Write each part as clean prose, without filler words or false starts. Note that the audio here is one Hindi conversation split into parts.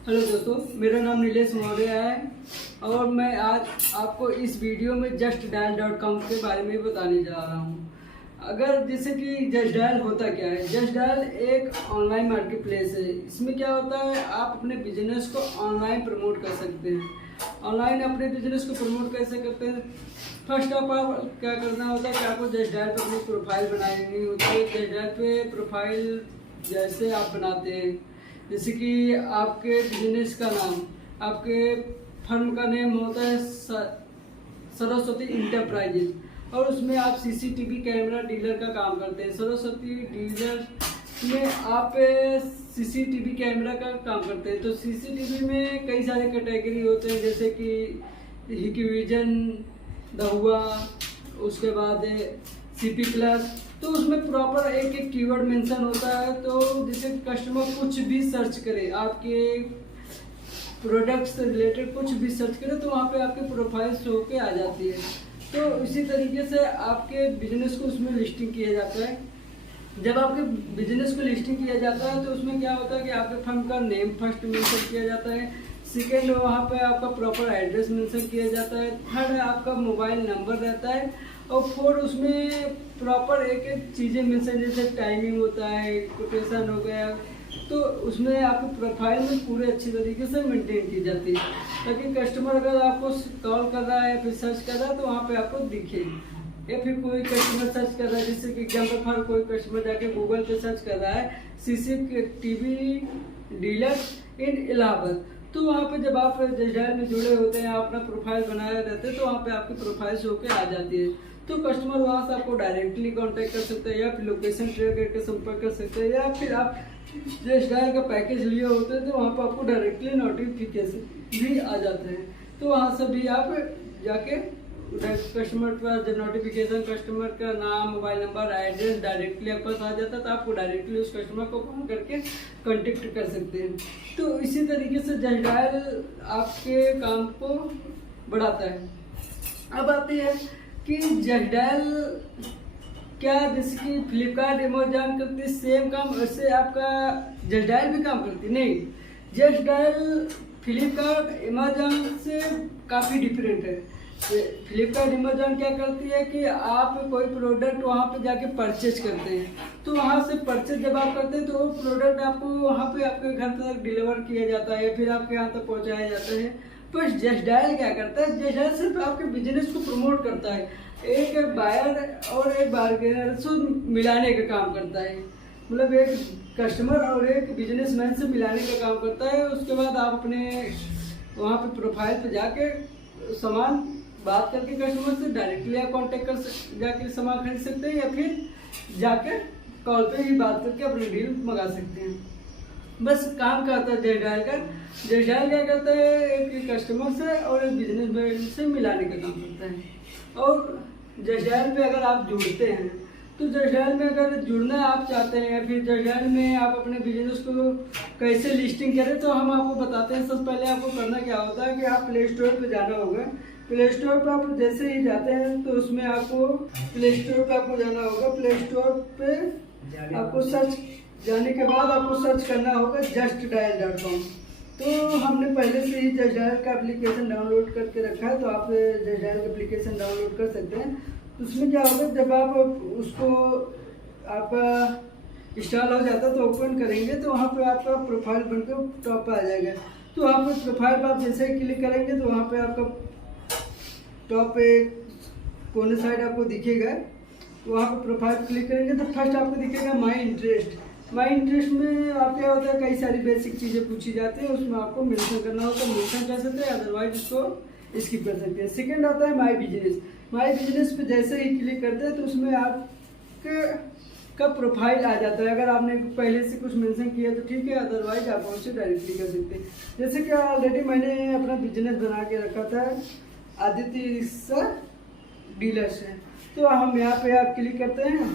हेलो दोस्तों, मेरा नाम नीलेश मौर्य है और मैं आज आपको इस वीडियो में justdial.com के बारे में बताने जा रहा हूँ। अगर जैसे कि जस्ट डायल होता क्या है, जस्ट डायल एक ऑनलाइन मार्केट प्लेस है। इसमें क्या होता है, आप अपने बिजनेस को ऑनलाइन प्रमोट कर सकते हैं। ऑनलाइन अपने बिजनेस को प्रमोट कैसे करते हैं? फर्स्ट ऑफ ऑल क्या करना होता है कि आपको जस्ट डायल पर अपनी प्रोफाइल बनानी होती है। जस्ट डायल पे प्रोफाइल जैसे आप बनाते हैं, जैसे कि आपके बिजनेस का नाम, आपके फर्म का नेम होता है सरस्वती इंटरप्राइजेज, और उसमें आप सीसीटीवी कैमरा डीलर का काम करते हैं। सरस्वती डीलर में आप सीसीटीवी कैमरा का काम करते हैं। तो सीसीटीवी में कई सारे कैटेगरी होते हैं, जैसे कि हिकविजन, दहुआ, उसके बाद सीपी प्लस। तो उसमें प्रॉपर एक एक कीवर्ड मेंशन होता है। तो जैसे कस्टमर कुछ भी सर्च करे, आपके प्रोडक्ट से रिलेटेड कुछ भी सर्च करे, तो वहाँ पे आपकी प्रोफाइल शो के आ जाती है। तो इसी तरीके से आपके बिजनेस को उसमें लिस्टिंग किया जाता है। जब आपके बिजनेस को लिस्टिंग किया जाता है तो उसमें क्या होता है कि आपके फर्म का नेम फर्स्ट मेंशन किया जाता है। सेकेंड, वहाँ पे आपका प्रॉपर एड्रेस मेंशन किया जाता है। थर्ड, आपका मोबाइल नंबर रहता है। और फोर्थ, उसमें प्रॉपर एक एक चीज़ें मेंशन, जैसे टाइमिंग होता है, कोटेशन हो गया। तो उसमें आपकी प्रोफाइल में पूरे अच्छी तरीके से मेंटेन की जाती है, ताकि कस्टमर अगर आपको कॉल कर रहा है या फिर सर्च कर रहा है तो वहाँ पे आपको दिखे। या फिर कोई कस्टमर सर्च कर रहा है, जैसे कि एग्जाम्पल फॉर कोई कस्टमर जाके गूगल पे सर्च कर रहा है सीसीटीवी डीलर इन इलाहाबाद, तो वहाँ पे जब आप जस्ट डायल में जुड़े होते हैं, आप अपना प्रोफाइल बनाए रहते हैं, तो वहाँ पे आपकी प्रोफाइल शो के आ जाती है। तो कस्टमर वहाँ से आपको डायरेक्टली कांटेक्ट कर सकते हैं, या फिर लोकेशन ट्रेक करके संपर्क कर सकते हैं, या फिर आप जस्ट डायल का पैकेज लिए होते हैं तो वहाँ पर आपको डायरेक्टली नोटिफिकेशन भी आ जाते हैं। तो वहाँ से भी आप जाके कस्टमर पर जब नोटिफिकेशन, कस्टमर का नाम, मोबाइल नंबर, एड्रेस डायरेक्टली आपके पास आ जाता है, तो आपको डायरेक्टली उस कस्टमर को फोन करके कांटेक्ट कर सकते हैं। तो इसी तरीके से जस्ट डायल आपके काम को बढ़ाता है। अब आती है कि जस्ट डायल क्या, जैसे कि फ्लिपकार्ट, अमेजॉन करती है सेम काम, वैसे आपका जस्ट डायल भी काम करती? नहीं, जस्ट डायल फ्लिपकार्ट, अमेजॉन से काफ़ी डिफरेंट है। फ्लिपकार्ट, अमेजॉन क्या करती है कि आप कोई प्रोडक्ट वहाँ पे जाके परचेज करते हैं, तो वहाँ से परचेज जब आप करते हैं तो वो प्रोडक्ट आपको वहाँ पे आपके घर तक डिलीवर किया जाता है, या फिर आपके यहाँ तक पहुँचाया जाता है। पर जस्ट डायल क्या करता है, जस्ट डायल सिर्फ आपके बिजनेस को प्रमोट करता है। एक बायर और एक बार्गेनर से मिलाने का काम करता है, मतलब एक कस्टमर और एक बिजनेसमैन से मिलाने का काम करता है। उसके बाद आप अपने वहाँ पे प्रोफाइल पे जाके सामान बात करके कस्टमर से डायरेक्टली आप कांटेक्ट कर जाके सामान खरीद सकते हैं, या फिर जाके कॉल पे ही बात करके अपनी डील मंगा सकते हैं। बस काम क्या होता है जस्ट डायल का, जस्ट डायल क्या करता है, एक कस्टमर से और एक बिजनेसमैन से मिलाने का काम करता है। और जस्ट डायल पे अगर आप जुड़ते हैं, तो जस्ट डायल में अगर जुड़ना आप चाहते हैं, या फिर जस्ट डायल में आप अपने बिजनेस को कैसे लिस्टिंग करें, तो हम आपको बताते हैं। सबसे पहले आपको करना क्या होता है कि आप प्ले स्टोर पे जाना होगा। प्ले स्टोर पर आप जैसे ही जाते हैं तो उसमें आपको प्ले स्टोर पे आपको जाना होगा। प्ले स्टोर पे आपको सर्च जाने के बाद आपको सर्च करना होगा justdial.com। तो हमने पहले से ही जस्ट डायल का एप्लीकेशन डाउनलोड करके रखा है, तो आप जस्ट डायल का एप्लीकेशन डाउनलोड कर सकते हैं। उसमें क्या होगा, जब आप उसको आपका इंस्टॉल हो जाता है तो ओपन करेंगे, तो वहाँ पे आपका प्रोफाइल बनकर टॉप पे आ जाएगा। तो वहाँ पे प्रोफाइल पर आप जैसे ही क्लिक करेंगे तो वहाँ पे आपका टॉप पे कोने साइड आपको दिखेगा। वहाँ पे प्रोफाइल क्लिक करेंगे तो फर्स्ट आपको दिखेगा माई इंटरेस्ट। माई इंटरेस्ट में आप क्या होता है, कई सारी बेसिक चीज़ें पूछी जाती है, उसमें आपको मेंशन करना होता है। मेंशन कर सकते हैं, अदरवाइज उसको स्किप कर सकते हैं। सेकंड आता है माई बिजनेस। माई बिजनेस पे जैसे ही क्लिक करते हैं तो उसमें आपके का प्रोफाइल आ जाता है। अगर आपने पहले से कुछ मेंशन किया तो ठीक है, अदरवाइज आप उससे डायरेक्टली कर सकते हैं। जैसे कि ऑलरेडी मैंने अपना बिजनेस बना के रखा था आदित्य रिक्शा डीलर से, तो हम यहाँ पे आप क्लिक करते हैं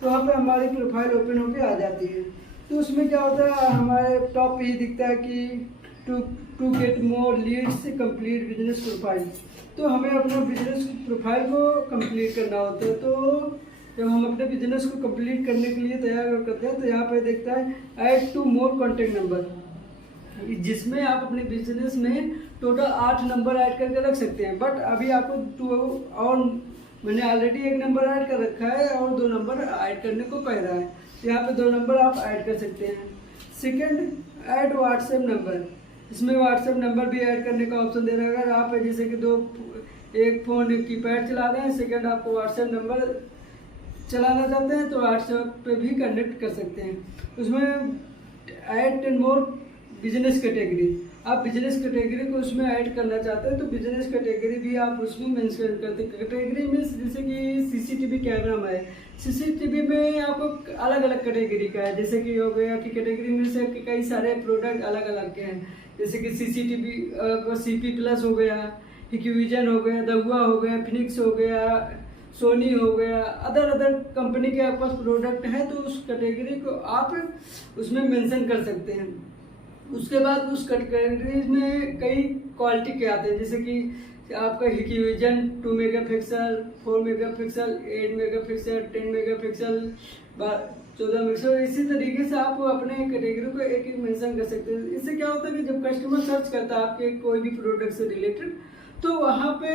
तो वहाँ पे हमारी प्रोफाइल ओपन होके आ जाती है। तो उसमें क्या होता है, हमारे टॉप पे ही दिखता है कि to get more leads complete business profile. तो हमें अपना बिजनेस प्रोफाइल को कंप्लीट करना होता है। तो जब हम अपने बिजनेस को कंप्लीट करने के लिए तैयार करते हैं तो यहाँ पे देखता है add to more contact number. जिसमें आप अपने बिजनेस में टोटल 8 नंबर ऐड करके रख सकते हैं। बट अभी आपको 2 और मैंने ऑलरेडी 1 नंबर ऐड कर रखा है और 2 नंबर ऐड करने को कह रहा है, तो यहाँ पे 2 नंबर आप ऐड कर सकते हैं। Second, add WhatsApp number. इसमें व्हाट्सएप नंबर भी ऐड करने का ऑप्शन दे रहा है। अगर आप जैसे कि एक फ़ोन कीपैड चला रहे हैं, सेकंड आपको व्हाट्सएप नंबर चलाना चाहते हैं तो व्हाट्सएप पे भी कनेक्ट कर सकते हैं। उसमें ऐड 10 मोर बिजनेस कैटेगरी, आप बिजनेस कैटेगरी को उसमें ऐड करना चाहते हैं तो बिजनेस कैटेगरी भी आप उसमें मेंशन करते हैं। कैटेगरी में जैसे कि सीसीटीवी कैमरा में है, सीसीटीवी में आपको अलग अलग कैटेगरी का है, जैसे कि हो गया कि कैटेगरी में से कई सारे प्रोडक्ट अलग अलग के हैं, जैसे कि सीसीटीवी को सीपी प्लस हो गया, हिक्विजन हो गया, दहुआ हो गया, फिनिक्स हो गया, सोनी हो गया, अदर कंपनी के आपके पास प्रोडक्ट है तो उस कैटेगरी को आप उसमें मेंशन कर सकते हैं। उसके बाद उस कैटेगरी में कई क्वालिटी के आते हैं, जैसे कि आपका हिक्विजन 2 megapixel, 4 megapixel, 8 megapixel, 10 megapixel, 14 megapixel, इसी तरीके से आप अपने कैटेगरी को एक एक मेंशन कर सकते हैं। इससे क्या होता है कि जब कस्टमर सर्च करता है आपके कोई भी प्रोडक्ट से रिलेटेड तो वहाँ पे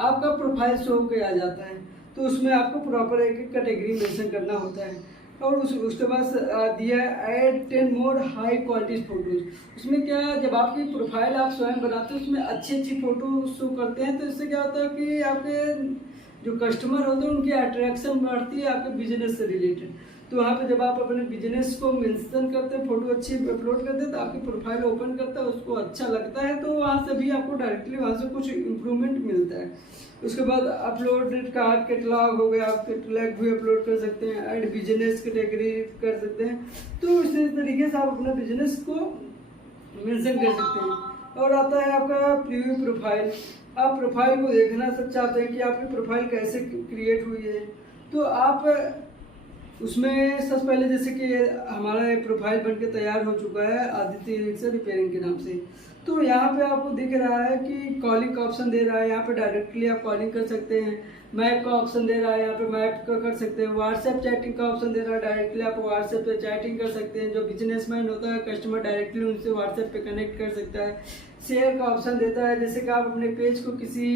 आपका प्रोफाइल शो किया जाता है, तो उसमें आपको प्रॉपर एक एक कैटेगरी मेंशन करना होता है। और उसके बाद दिया है ऐड 10 मोर हाई क्वालिटी फोटोज। उसमें क्या, जब आपकी प्रोफाइल आप स्वयं बनाते हैं उसमें अच्छी अच्छी फोटो शो करते हैं, तो इससे क्या होता है कि आपके जो कस्टमर होते हैं उनकी अट्रैक्शन बढ़ती है आपके बिजनेस से रिलेटेड। तो वहाँ पे जब आप अपने बिजनेस को मेंशन करते हैं, फोटो अच्छी अपलोड करते हैं, तो आपकी प्रोफाइल ओपन करता है, उसको अच्छा लगता है, तो वहाँ से भी आपको डायरेक्टली वहाँ से कुछ इम्प्रूवमेंट मिलता है। उसके बाद अपलोडेड कार्ड कैटलॉग हो गया, आप कैटलॉग भी अपलोड कर सकते हैं, ऐड बिजनेस कैटेगरी कर सकते हैं, तो इसी तरीके से आप अपना बिजनेस को मेंशन कर सकते हैं। और आता है आपका प्रीव्यू प्रोफाइल। आप प्रोफाइल को देखना सब चाहते हैं कि आपकी प्रोफाइल कैसे क्रिएट हुई है, तो आप उसमें सबसे पहले जैसे कि हमारा एक प्रोफाइल बनके तैयार हो चुका है आदित्य रिक्शा रिपेयरिंग के नाम से, तो यहाँ पे आपको दिख रहा है कि कॉलिंग का ऑप्शन दे रहा है, यहाँ पे डायरेक्टली आप कॉलिंग कर सकते हैं। मैप का ऑप्शन दे रहा है, यहाँ पे मैप का कर सकते हैं। व्हाट्सएप चैटिंग का ऑप्शन दे रहा है, डायरेक्टली आप व्हाट्सएप पे चैटिंग कर सकते हैं। जो बिजनेसमैन होता है कस्टमर डायरेक्टली उनसे व्हाट्सएप पे कनेक्ट कर सकता है। शेयर का ऑप्शन देता है, जैसे कि आप अपने पेज को किसी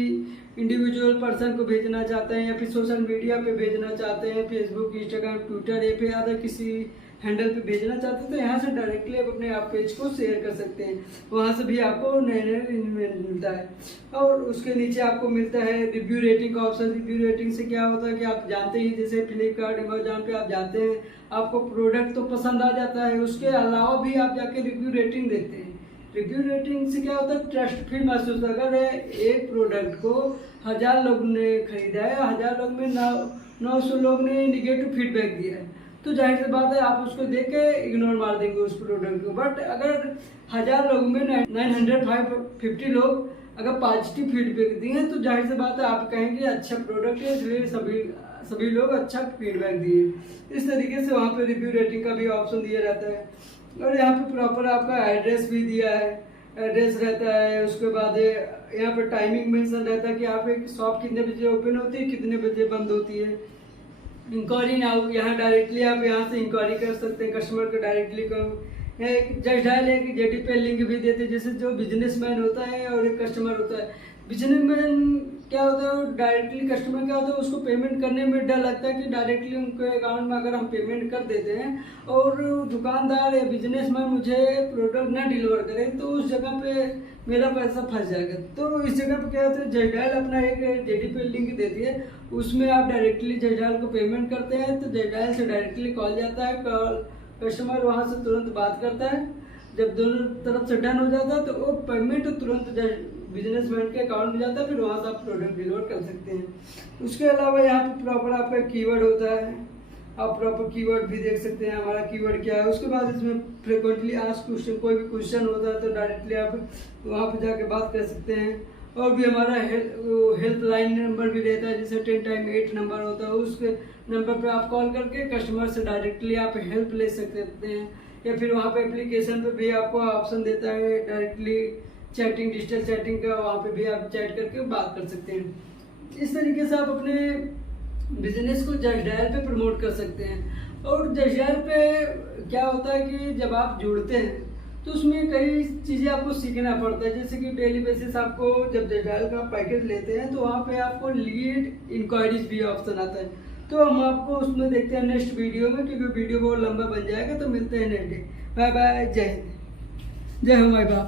इंडिविजुअल पर्सन को भेजना चाहते हैं या फिर सोशल मीडिया पे भेजना चाहते हैं, फेसबुक, इंस्टाग्राम, ट्विटर या फिर अदर किसी हैंडल पे भेजना चाहते हैं, तो यहाँ से डायरेक्टली आप अपने आप पेज को शेयर कर सकते हैं। वहाँ से भी आपको नए मिलता है। और उसके नीचे आपको मिलता है रिव्यू रेटिंग का ऑप्शन। रिव्यू रेटिंग से क्या होता है कि आप जानते ही, जैसे फ्लिपकार्ट, अमेजोन पे आप जाते हैं, आपको प्रोडक्ट तो पसंद आ जाता है, उसके अलावा भी आप जाके रिव्यू रेटिंग देखते हैं। रिव्यू रेटिंग से क्या होता है, ट्रस्ट फील महसूस। अगर एक प्रोडक्ट को 1000 लोग ने खरीदा है, 1000 लोग में 900 लोग ने निगेटिव फीडबैक दिया है, तो जाहिर सी बात है आप उसको देख के इग्नोर मार देंगे उस प्रोडक्ट को। बट अगर 1000 लोगों में 950 लोग अगर पॉजिटिव फीडबैक दिए हैं, तो जाहिर सी बात है आप कहेंगे अच्छा प्रोडक्ट है, इसलिए सभी लोग अच्छा फीडबैक दिए। इस तरीके से वहाँ पे रिव्यू रेटिंग का भी ऑप्शन दिया रहता है। और यहाँ पे प्रॉपर आपका एड्रेस भी दिया है, एड्रेस रहता है। उसके बाद यहाँ पे टाइमिंग मेंशन रहता है कि आप एक शॉप कितने बजे ओपन होती है, कितने बजे बंद होती है। इंक्वायरी ना हो, यहाँ डायरेक्टली आप यहाँ से इंक्वायरी कर सकते हैं कस्टमर को डायरेक्टली। यहाँ एक जस्ट डायल है कि जेडी पे लिंक भी देते हैं, जैसे जो बिजनेसमैन होता है और एक कस्टमर होता है। बिजनेसमैन क्या होता है, डायरेक्टली कस्टमर क्या होता है, उसको पेमेंट करने में डर लगता है कि डायरेक्टली उनके अकाउंट में अगर हम पेमेंट कर देते हैं और दुकानदार या बिजनेसमैन मुझे प्रोडक्ट ना डिलीवर करे, तो उस जगह पे मेरा पैसा फंस जाएगा। तो इस जगह पे क्या होता है, जयडायल अपना एक जेडी पे लिंक देती है, उसमें आप डायरेक्टली जयडायल को पेमेंट करते हैं, तो जयडायल से डायरेक्टली कॉल जाता है, कस्टमर वहाँ से तुरंत बात करता है। जब दोनों तरफ से डन हो जाता है तो वो पेमेंट तुरंत बिजनेसमैन के अकाउंट में जाता है, फिर वहाँ से आप प्रोडक्ट डिलीवर कर सकते हैं। उसके अलावा यहाँ पे प्रॉपर आपका कीवर्ड होता है, आप प्रॉपर कीवर्ड भी देख सकते हैं हमारा कीवर्ड क्या है। उसके बाद इसमें फ्रिक्वेंटली आस्क्ड क्वेश्चन, कोई भी क्वेश्चन होता है तो डायरेक्टली आप वहाँ पे जाके बात कर सकते हैं। और भी हमारा हेल्पलाइन नंबर भी रहता है, जैसे 10 टाइम 8 नंबर होता है, उसके नंबर पे आप कॉल करके कस्टमर से डायरेक्टली आप हेल्प ले सकते हैं। या फिर वहाँ पे एप्लीकेशन पे भी आपको ऑप्शन देता है डायरेक्टली चैटिंग, डिजिटल चैटिंग का, वहाँ पे भी आप चैट करके बात कर सकते हैं। इस तरीके से आप अपने बिजनेस को जस्ट डायल पे प्रमोट कर सकते हैं। और जस्ट डायल पे क्या होता है कि जब आप जुड़ते हैं तो उसमें कई चीज़ें आपको सीखना पड़ता है, जैसे कि डेली बेसिस आपको जब जस्ट डायल का पैकेज लेते हैं तो वहाँ पे आपको लीड इंक्वायरीज भी ऑप्शन आता है। तो हम आपको उसमें देखते हैं नेक्स्ट वीडियो में, क्योंकि वीडियो बहुत लंबा बन जाएगा। तो मिलते हैं नेक्स्ट डे। बाय बाय, जय हिंद, जय हो माय बाप।